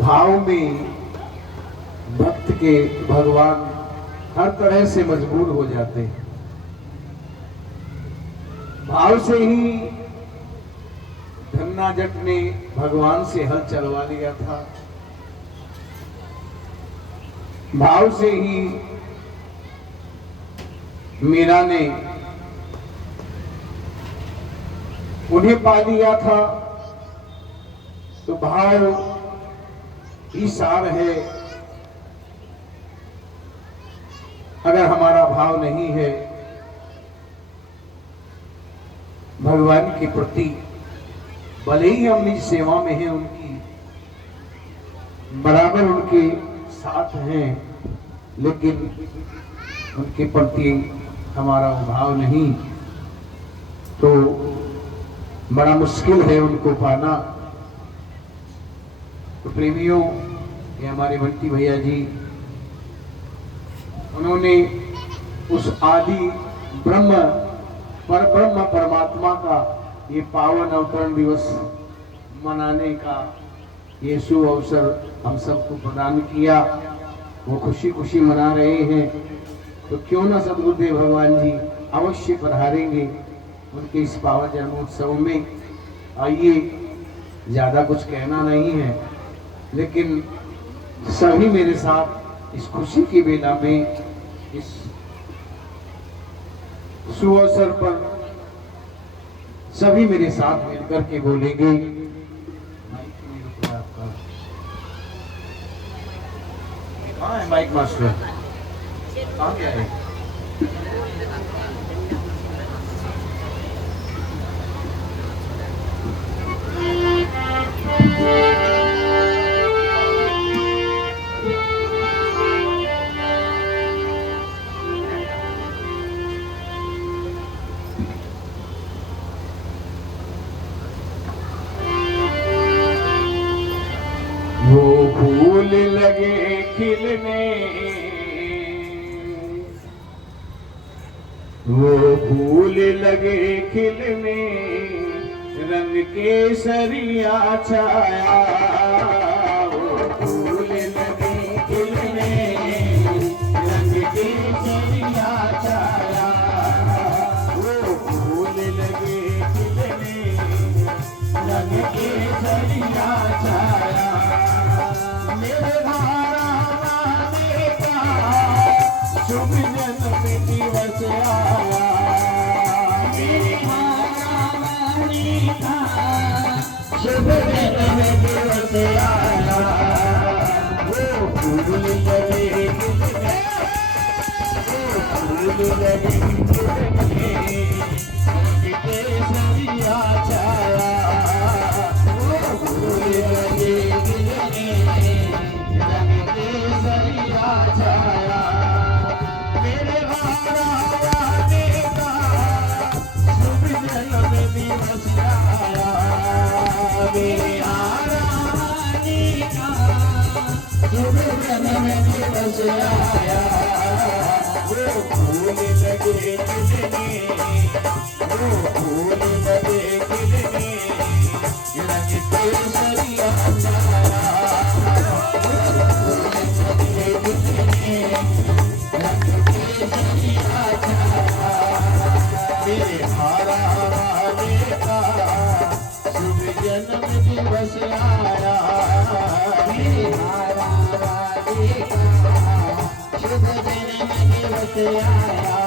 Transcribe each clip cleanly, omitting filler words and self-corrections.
भाव में भक्त के भगवान हर तरह से मजबूर हो जाते हैं। भाव से ही धन्ना जट ने भगवान से हल चलवा लिया था। भाव से ही मीरा ने उन्हें पा लिया था। तो भाव ही सार है। अगर हमारा भाव नहीं है भगवान के प्रति, भले ही हम निज सेवा में हैं, उनकी बराबर उनके साथ हैं, लेकिन उनके प्रति हमारा भाव नहीं, तो बड़ा मुश्किल है उनको पाना। तो प्रेमियों, ये हमारे बंटी भैया जी, उन्होंने उस आदि ब्रह्म परमात्मा का ये पावन अवतरण दिवस मनाने का ये शुभ अवसर हम सबको प्रदान किया। वो खुशी खुशी मना रहे हैं, तो क्यों ना सदगुरुदेव भगवान जी अवश्य पधारेंगे उनके इस पावन जन्मोत्सव में। आइए, ज्यादा कुछ कहना नहीं है, लेकिन सभी मेरे साथ इस खुशी की बेला में, इस शुभ अवसर पर सभी मेरे साथ मिलकर के बोलेंगे। कहाँ है माइक मास्टर? कहाँ गया है? वो फूल लगे खिलने, वो फूल लगे खिलने, रंग केसरिया छाया। वो फूल लगे खिलने, रंग केसरिया छाया। वो फूल लगे खिलने, रंग केसरिया छाया। मेरे धारा माने का शुभ जन्म दिवस आया। मेरे धारा माने का शुभ जन्म दिवस आया। वो फूल लगे खिलने, वो फूल लगे खिलने, केसरिया छाया। वो फूल लगे खिलने, केसरिया छाया। मेरे हारा वाले का शुभ जन्म दिवस आया। मेरे हारा वाले का शुभ जन्म दिवस आया। वो फूल लगे खिलने, वो फूल लगे खिलने, रंग केसरिया छाया। मेरे हारा वाले का शुभ जन्म दिवस आया। मेरे हारा वाले का शुभ जन्म दिवस आया।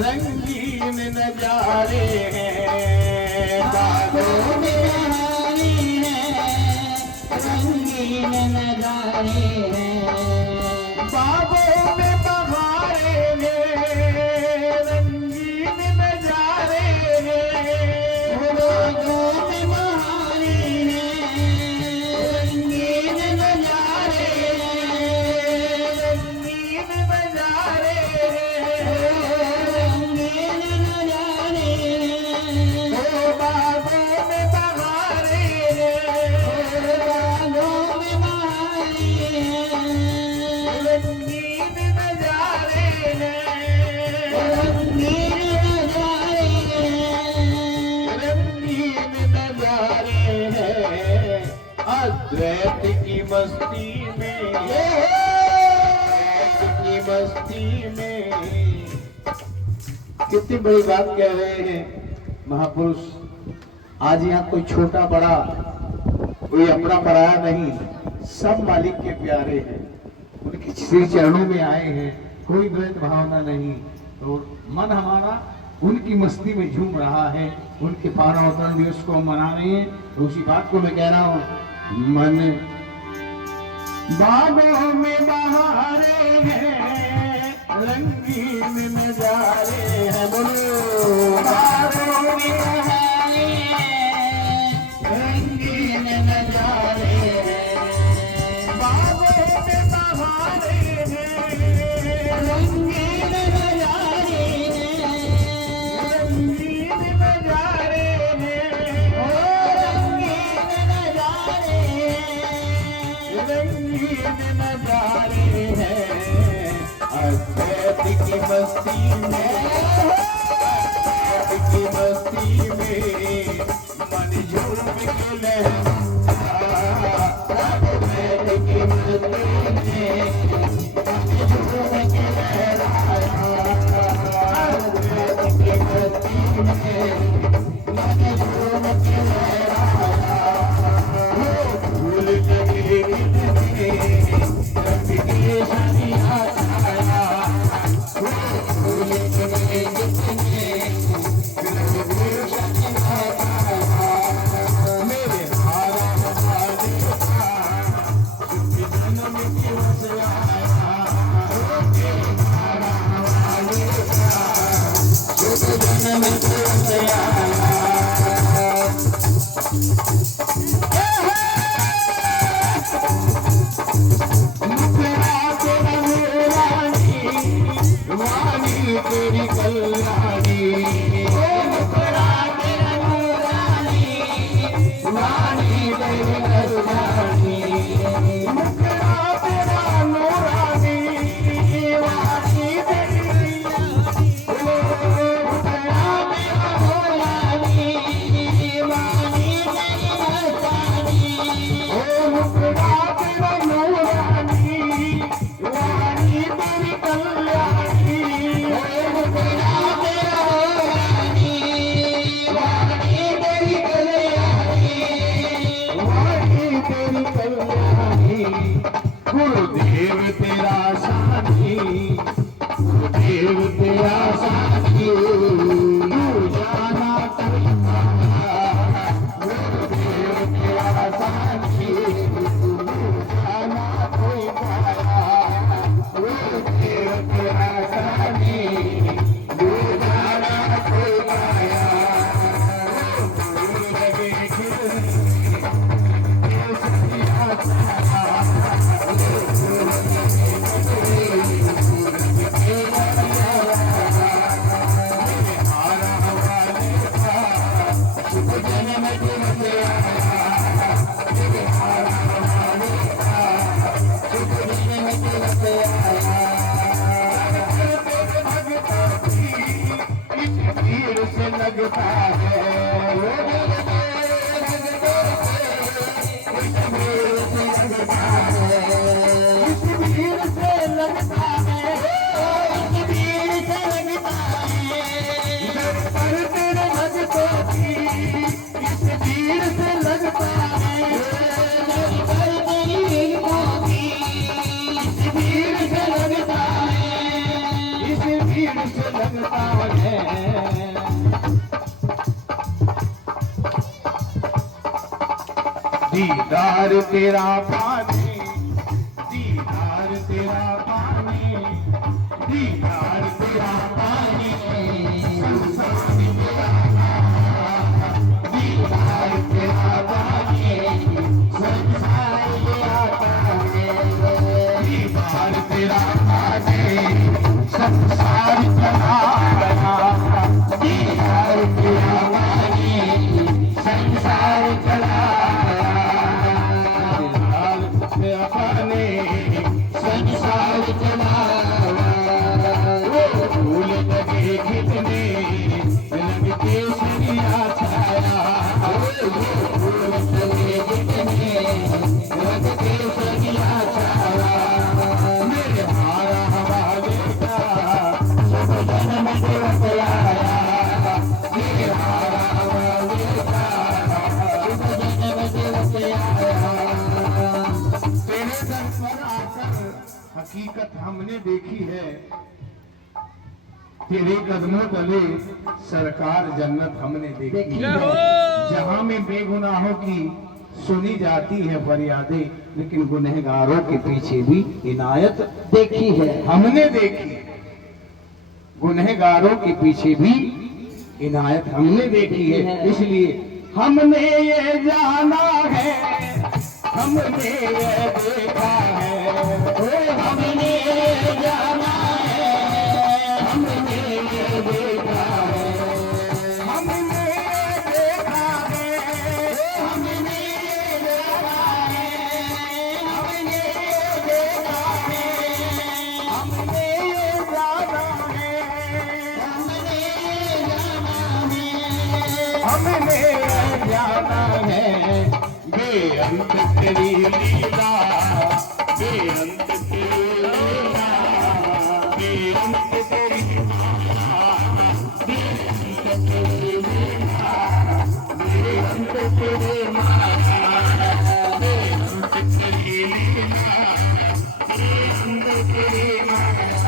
रंगीन नजारे हैं, बागों में बहारी है, रंगीन नजारे हैं। बागों में बहारे हैं, रंगीन नजारे हैं। द्वैत की मस्ती में, द्वैत की मस्ती में। कितनी बड़ी बात कह रहे हैं महापुरुष। आज यहाँ कोई छोटा बड़ा, कोई अपना पराया नहीं, सब मालिक के प्यारे हैं, उनके श्री चरणों में आए हैं। कोई द्वैत भावना नहीं। तो मन हमारा उनकी मस्ती में झूम रहा है। उनके पावनावतरण दिवस को हम मना रहे हैं। तो उसी बात को मैं कह रहा हूँ, मन बागों में बहारे हैं, रंगीन नजारे हैं। बोलो बागों में बहारे हैं, रंगीन नजारे हैं। बागों में बहारे हैं, रंगीन नजारे हैं, रंगीन नजारे हैं, रंगीन नजारे हैं, रंगीन नजारे हैं। अद्वैत की मस्ती में, अद्वैत की मस्ती में मन झूम के लहरा। अद्वैत की मस्ती में मन झूम के लहरा। अद्वैत की मस्ती में मन झूम के लहरा। भूल लगे कितने रंग के शनिया छाया। भूल लगे कितने रंग के शनिया छाया। मेरे हारा हमारे का सुख जन्म क्यों से आया। मेरे हारा हमारे का सुख जन्म क्यों से आया। तेरी कल्याणी, मुखड़ा तेरा नूरानी, वाणी तेरी कल्याणी। मुखड़ा तेरा नूरानी, वाणी तेरी कल्याणी। मुखड़ा तेरा नूरानी, वाणी तेरी कल्याणी। मुखड़ा तेरा नूरानी, वाणी तेरी कल्याणी। गुरुदेव तेरा साथी, गुरुदेव तेरा साथी, तू जाना करता। गुरुदेव तेरा साथी, तू जाना कोई पाया। गुरुदेव तेरा साथी, तू जाना कोई पाया। भूल लगे लगता है, इस भीड़ से लगता है, इस भीड़ से लगता है। दर पर तेरे भक्तों की इस भीड़ से लगता है। दर पर तेरी भक्तों की इस भीड़ से लगता है, इस भीड़ से लगता है। दीदार तेरा पाने, दीदार तेरा पाने, दीदार तेरा पाने, संसार तेरा दीदार तेरा पाने, संसार तेरा पाने। दीदार तेरा पाने, संसार चला रहा। दीदार तेरा पाने, संसार चला अपने संसार चलावा। भूल लगे कितने रंग के शनिया छाया। भूल लगे कितने हकीकत हमने देखी है, तेरे कदमों तले सरकार जन्नत हमने देखी है, जहां में बेगुनाहों की सुनी जाती है फरियादें, लेकिन गुनहगारों के पीछे भी इनायत देखी है, हमने देखी। गुनहगारों के पीछे भी इनायत हमने देखी है, इसलिए हमने ये जाना है, हमने ये देखा है, हमने ये जाना है, हमने ये देखा है, हमने ये देखा है, हमने ये देखा है, हमने ये देखा है, हमने ये जाना है, हमने जाना है, बेअंत तेरी लीला, बेअंत तेरी लीला, बेअंत तेरी लीला, बेअंत तेरी लीला, बेअंत तेरी माया, बेअंत तेरी लीला, बेअंत तेरी माया,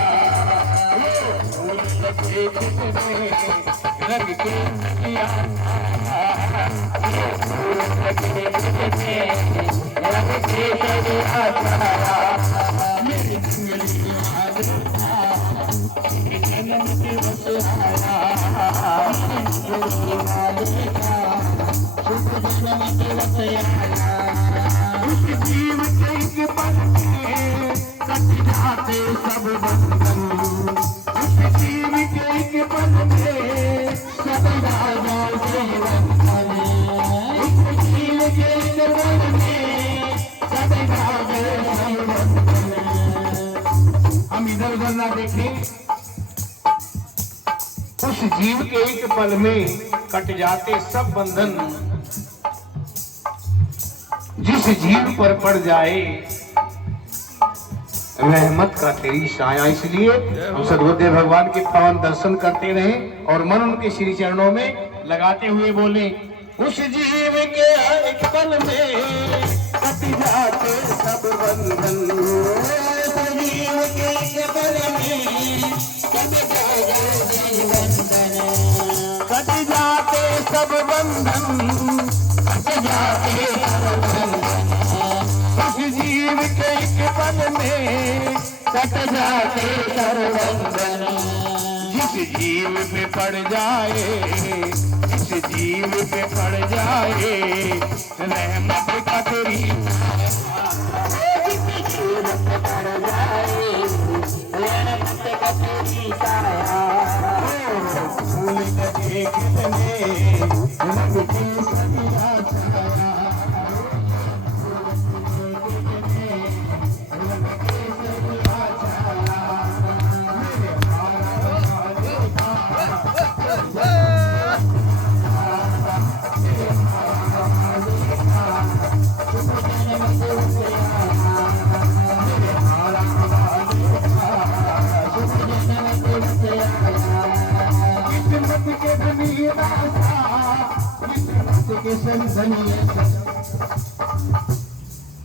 रंग के किया जीव के पल में कट जाते सब बंधन, जीव के पल में कट जाते बंधन, जीव के पल में कट जाते सब बंधन। हम इधर उधर ना देखें, उस जीव के एक पल में कट जाते सब बंधन, जिस जीव पर पड़ जाए रहमत का तेरी छाया। इसलिए हम सद्गुरुदेव भगवान के पावन दर्शन करते रहे और मन उनके श्री चरणों में लगाते हुए बोले, उस जीव के एक पल में कट जाते सब बंधन, उस जीव के एक पल में कट जाते सब बंधन, कट जाते सब बंधन, उस जीव के एक पल में कट जाते सब बंधन, जिस जीव पे पड़ जाए, जिस जीव पे पड़ जाए रहमत का तेरी, जिस जीव पे पड़ जाए रहमत का तेरी छाया, फूल के कितने रंग की सदिया छाया,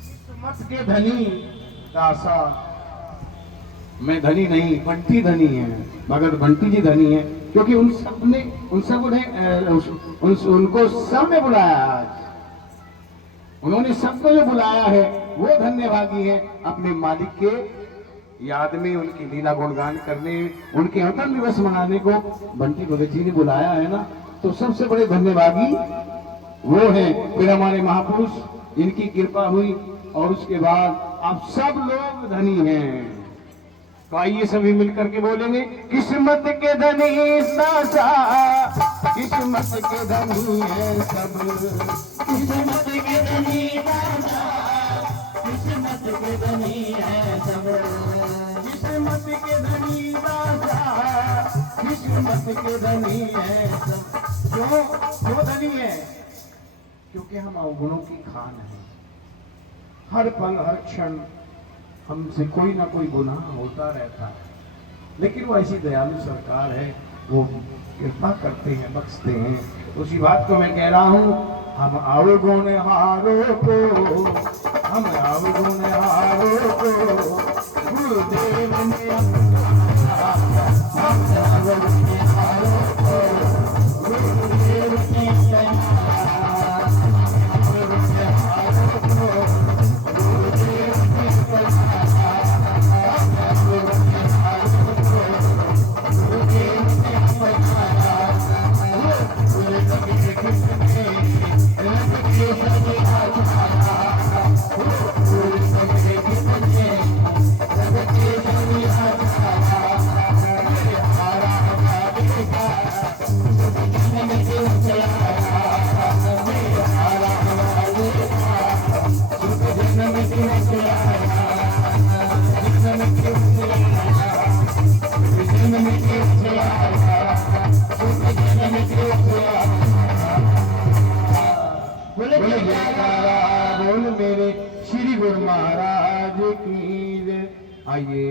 किस्मत के धनी दासा, मैं धनी नहीं, बंटी धनी है, भगत बंटी जी धनी है, क्योंकि उन सब ने उनको सब ने बुलाया आज, उन्होंने सबको जो बुलाया है वो धन्यभागी है, अपने मालिक के याद में उनकी लीला गुणगान करने, उनके अवतरण दिवस मनाने को बंटी भगत जी ने बुलाया है ना, तो सबसे बड़े धन्यभागी वो है। फिर हमारे महापुरुष, इनकी कृपा हुई और उसके बाद आप सब लोग धनी हैं। तो आइए सभी मिलकर के बोलेंगे, किस्मत के धनी सासा, किस्मत के धनी है सब, किस्मत के धनी सासा, किस्मत के धनी है सब, किस्मत के धनी सासा, किस्मत के धनी है सब। क्यों धनी है? क्योंकि हम अवगुणों की खान है, हर पल हर क्षण हमसे कोई ना कोई गुनाह होता रहता है, लेकिन वो ऐसी दयालु सरकार है, वो कृपा करते हैं, बख्शते हैं। उसी बात को मैं कह रहा हूँ हम अवगुण हारों को, हम अवगुण हारों को गुरुदेव ने अपनाया। हम अवगुण हारों को गुरुदेव ने अपनाया। अवगुण हारों को गुरुदेव ने अपनाया। अवगुण हारों को गुरुदेव ने अपनाया। बोल मेरे श्री गुरु महाराज की जय। आइए